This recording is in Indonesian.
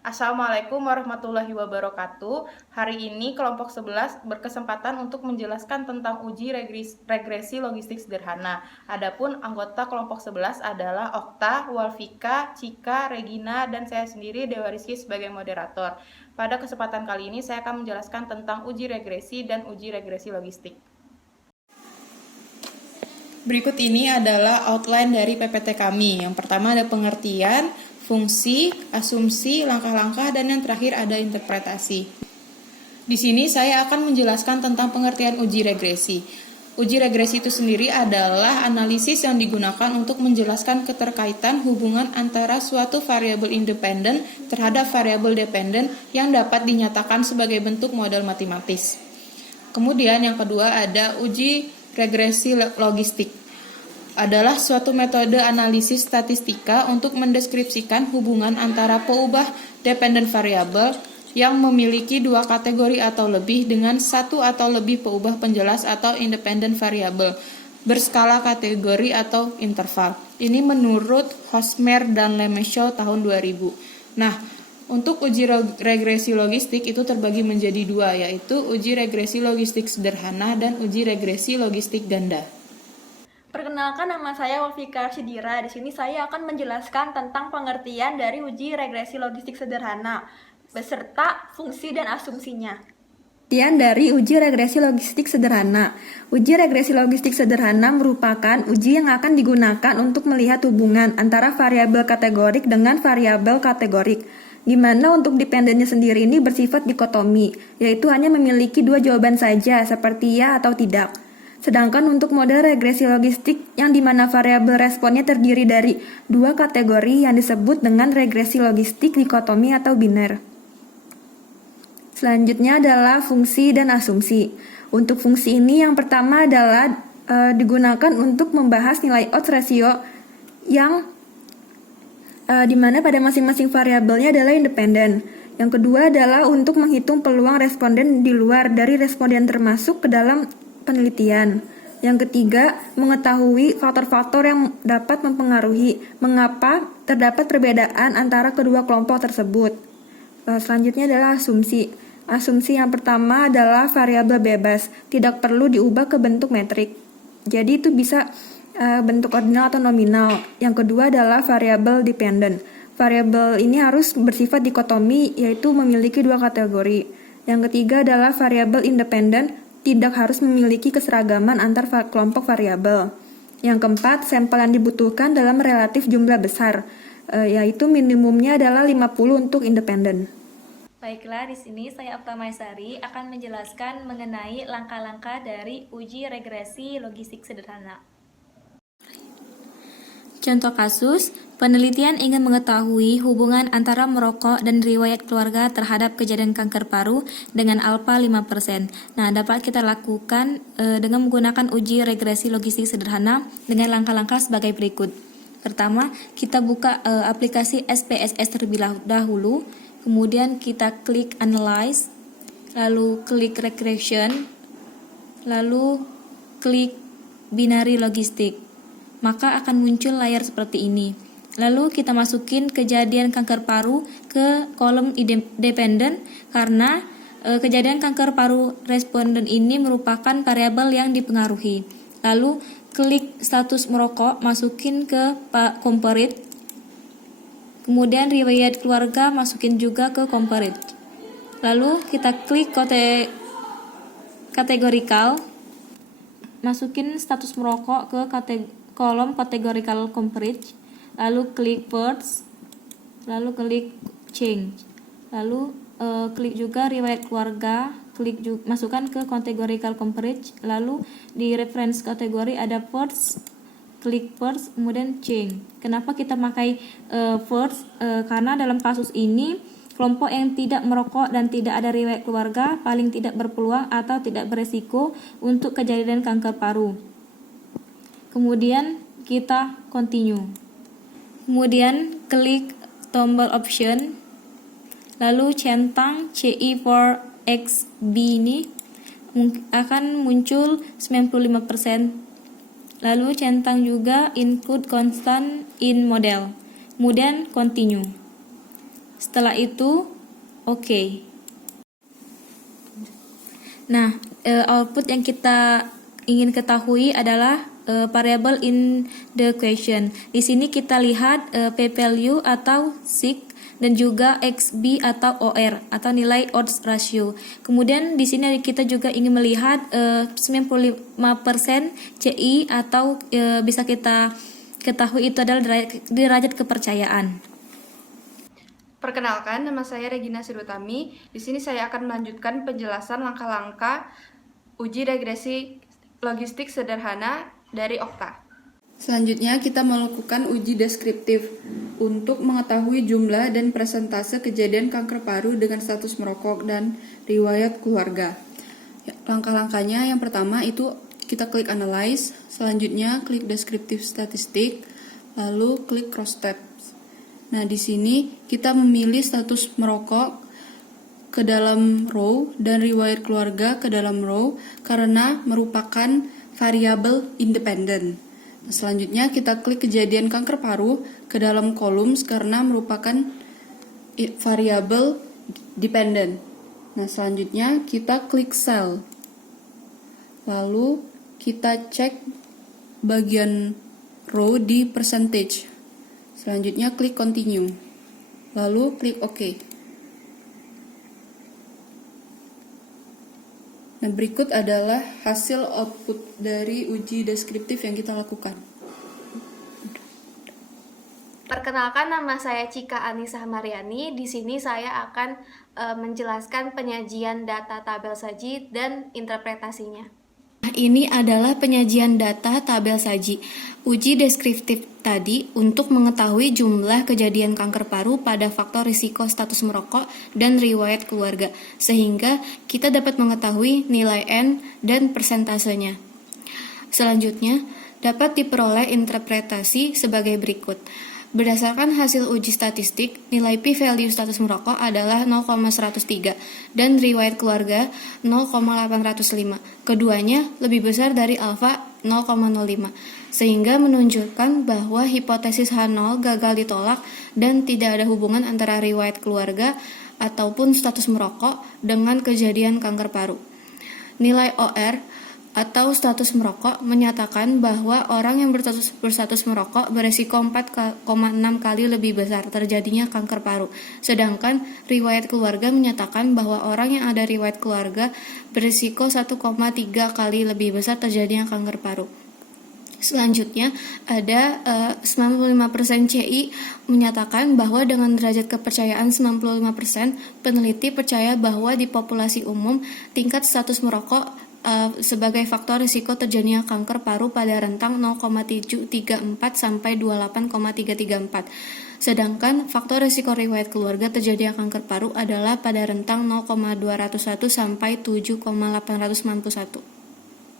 Assalamualaikum warahmatullahi wabarakatuh. Hari ini kelompok 11 berkesempatan untuk menjelaskan tentang uji regresi logistik sederhana. Adapun anggota kelompok 11 adalah Okta, Walvika, Cika, Regina, dan saya sendiri Dewa Rizky sebagai moderator. Pada kesempatan kali ini saya akan menjelaskan tentang uji regresi dan uji regresi logistik. Berikut ini adalah outline dari PPT kami. Yang pertama ada pengertian, fungsi, asumsi, langkah-langkah, dan yang terakhir ada interpretasi. Di sini saya akan menjelaskan tentang pengertian uji regresi. Uji regresi itu sendiri adalah analisis yang digunakan untuk menjelaskan keterkaitan hubungan antara suatu variabel independen terhadap variabel dependen yang dapat dinyatakan sebagai bentuk model matematis. Kemudian yang kedua ada uji regresi logistik. Adalah suatu metode analisis statistika untuk mendeskripsikan hubungan antara peubah dependen variabel yang memiliki dua kategori atau lebih dengan satu atau lebih peubah penjelas atau independen variabel berskala kategori atau interval. Ini menurut Hosmer dan Lemeshow tahun 2000. Nah, untuk uji regresi logistik itu terbagi menjadi dua, yaitu uji regresi logistik sederhana dan uji regresi logistik ganda. Perkenalkan, nama saya Walvika Arsidira. Di sini saya akan menjelaskan tentang pengertian dari uji regresi logistik sederhana beserta fungsi dan asumsinya. Pengertian dari uji regresi logistik sederhana. Uji regresi logistik sederhana merupakan uji yang akan digunakan untuk melihat hubungan antara variabel kategorik dengan variabel kategorik, di mana untuk dependennya sendiri ini bersifat dikotomi, yaitu hanya memiliki dua jawaban saja, seperti ya atau tidak. Sedangkan untuk model regresi logistik yang dimana variabel responnya terdiri dari dua kategori yang disebut dengan regresi logistik dikotomi atau biner. Selanjutnya adalah fungsi dan asumsi. Untuk fungsi ini yang pertama adalah digunakan untuk membahas nilai odds ratio yang dimana pada masing-masing variabelnya adalah independen. Yang kedua adalah untuk menghitung peluang responden di luar dari responden termasuk ke dalam penelitian. Yang ketiga, mengetahui faktor-faktor yang dapat mempengaruhi mengapa terdapat perbedaan antara kedua kelompok tersebut. Selanjutnya adalah asumsi. Asumsi yang pertama adalah variabel bebas, tidak perlu diubah ke bentuk metrik. Jadi itu bisa bentuk ordinal atau nominal. Yang kedua adalah variabel dependent. Variabel ini harus bersifat dikotomi, yaitu memiliki dua kategori. Yang ketiga adalah variabel independent, tidak harus memiliki keseragaman antar kelompok variabel. Yang keempat, sampel yang dibutuhkan dalam relatif jumlah besar, yaitu minimumnya adalah 50 untuk independen. Baiklah, di sini saya Okta Maisari akan menjelaskan mengenai langkah-langkah dari uji regresi logistik sederhana. Contoh kasus, penelitian ingin mengetahui hubungan antara merokok dan riwayat keluarga terhadap kejadian kanker paru dengan alfa 5%. Nah, dapat kita lakukan dengan menggunakan uji regresi logistik sederhana dengan langkah-langkah sebagai berikut. Pertama, kita buka aplikasi SPSS terlebih dahulu, kemudian kita klik Analyze, lalu klik Regression, lalu klik Binary Logistik. Maka akan muncul layar seperti ini. Lalu kita masukin kejadian kanker paru ke kolom dependen karena kejadian kanker paru responden ini merupakan variabel yang dipengaruhi. Lalu klik status merokok, masukin ke comparate. Kemudian riwayat keluarga masukin juga ke comparate. Lalu kita klik kategorikal, masukin status merokok ke kolom categorical comparison, lalu klik first, lalu klik change, lalu klik juga riwayat keluarga, masukkan ke categorical comparison, lalu di reference kategori ada first, klik first, kemudian change. Kenapa kita pakai first? Karena dalam kasus ini kelompok yang tidak merokok dan tidak ada riwayat keluarga paling tidak berpeluang atau tidak beresiko untuk kejadian kanker paru. Kemudian kita continue. Kemudian klik tombol option, lalu centang CI4XB ini akan muncul 95%. Lalu centang juga include constant in model. Kemudian continue. Setelah itu, oke. Nah, output yang kita ingin ketahui adalah variable in the question. Di sini kita lihat p-value atau sig dan juga XB atau OR atau nilai odds ratio. Kemudian di sini kita juga ingin melihat 95% CI atau bisa kita ketahui itu adalah derajat kepercayaan. Perkenalkan, nama saya Regina Sirutami. Di sini saya akan melanjutkan penjelasan langkah-langkah uji regresi logistik sederhana dari Okta. Selanjutnya kita melakukan uji deskriptif untuk mengetahui jumlah dan persentase kejadian kanker paru dengan status merokok dan riwayat keluarga. Langkah-langkahnya yang pertama itu kita klik analyze, selanjutnya klik descriptive statistik, lalu klik cross tab. Nah, di sini kita memilih status merokok ke dalam row dan riwayat keluarga ke dalam row karena merupakan variabel independen. Nah, selanjutnya kita klik kejadian kanker paru ke dalam kolom karena merupakan variabel dependent. Nah, selanjutnya kita klik cell. Lalu kita cek bagian row di percentage. Selanjutnya klik continue. Lalu klik OK. Nah, berikut adalah hasil output dari uji deskriptif yang kita lakukan. Perkenalkan, nama saya Cika Anissa Mariani. Di sini saya akan menjelaskan penyajian data tabel saji dan interpretasinya. Ini adalah penyajian data tabel saji. Uji deskriptif tadi untuk mengetahui jumlah kejadian kanker paru pada faktor risiko status merokok dan riwayat keluarga, sehingga kita dapat mengetahui nilai N dan persentasenya. Selanjutnya, dapat diperoleh interpretasi sebagai berikut. Berdasarkan hasil uji statistik, nilai p-value status merokok adalah 0,103 dan riwayat keluarga 0,805. Keduanya lebih besar dari alfa 0,05, sehingga menunjukkan bahwa hipotesis H0 gagal ditolak dan tidak ada hubungan antara riwayat keluarga ataupun status merokok dengan kejadian kanker paru. Nilai OR atau status merokok menyatakan bahwa orang yang berstatus merokok beresiko 4,6 kali lebih besar terjadinya kanker paru. Sedangkan riwayat keluarga menyatakan bahwa orang yang ada riwayat keluarga beresiko 1,3 kali lebih besar terjadinya kanker paru. Selanjutnya ada 95% CI menyatakan bahwa dengan derajat kepercayaan 95%, peneliti percaya bahwa di populasi umum tingkat status merokok sebagai faktor risiko terjadinya kanker paru pada rentang 0,734 sampai 28,334. Sedangkan faktor risiko riwayat keluarga terjadinya kanker paru adalah pada rentang 0,201 sampai 7,891.